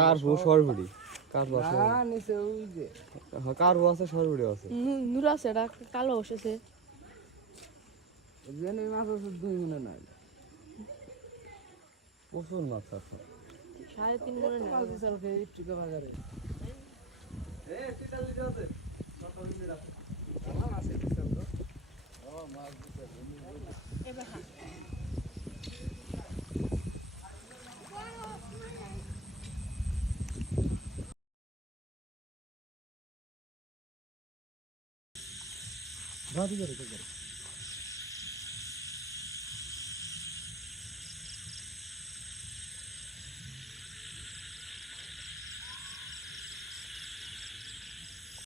কারবো সরবুড়ি কারবো কারবো আছে সরবুড়ি আছে নূর আছে এটা কালো বসেছে প্রচুর মাছ আছে 3.5 মনে না বাজারে